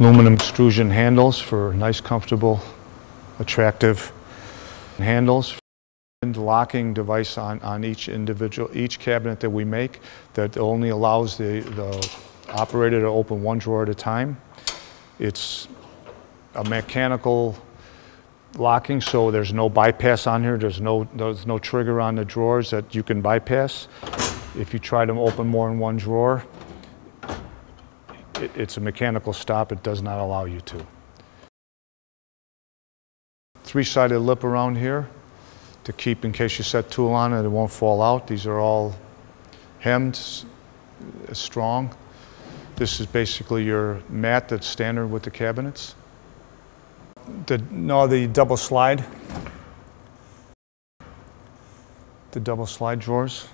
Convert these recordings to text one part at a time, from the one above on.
Aluminum extrusion handles for nice, comfortable, attractive handles. And locking device on each cabinet that we make that only allows the operator to open one drawer at a time. It's a mechanical locking, so there's no bypass on here. There's no trigger on the drawers that you can bypass. If you try to open more than one drawer, it's a mechanical stop. It does not allow you to. Three-sided lip around here to keep, in case you set tool on it, it won't fall out. These are all hemmed, strong. This is basically your mat that's standard with the cabinets. The double slide. The double slide drawers.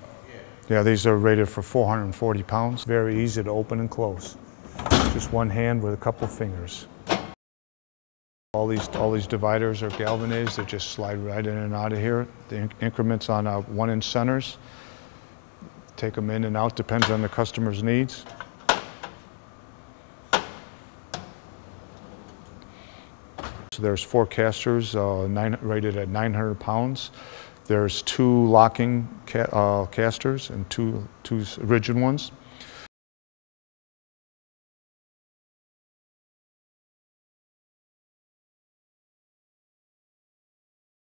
Yeah, these are rated for 440 pounds. Very easy to open and close. Just one hand with a couple fingers. All these dividers are galvanized. They just slide right in and out of here. The increments on 1-inch centers. Take them in and out, depends on the customer's needs. So there's 4 casters rated at 900 pounds. There's 2 locking casters and two rigid ones.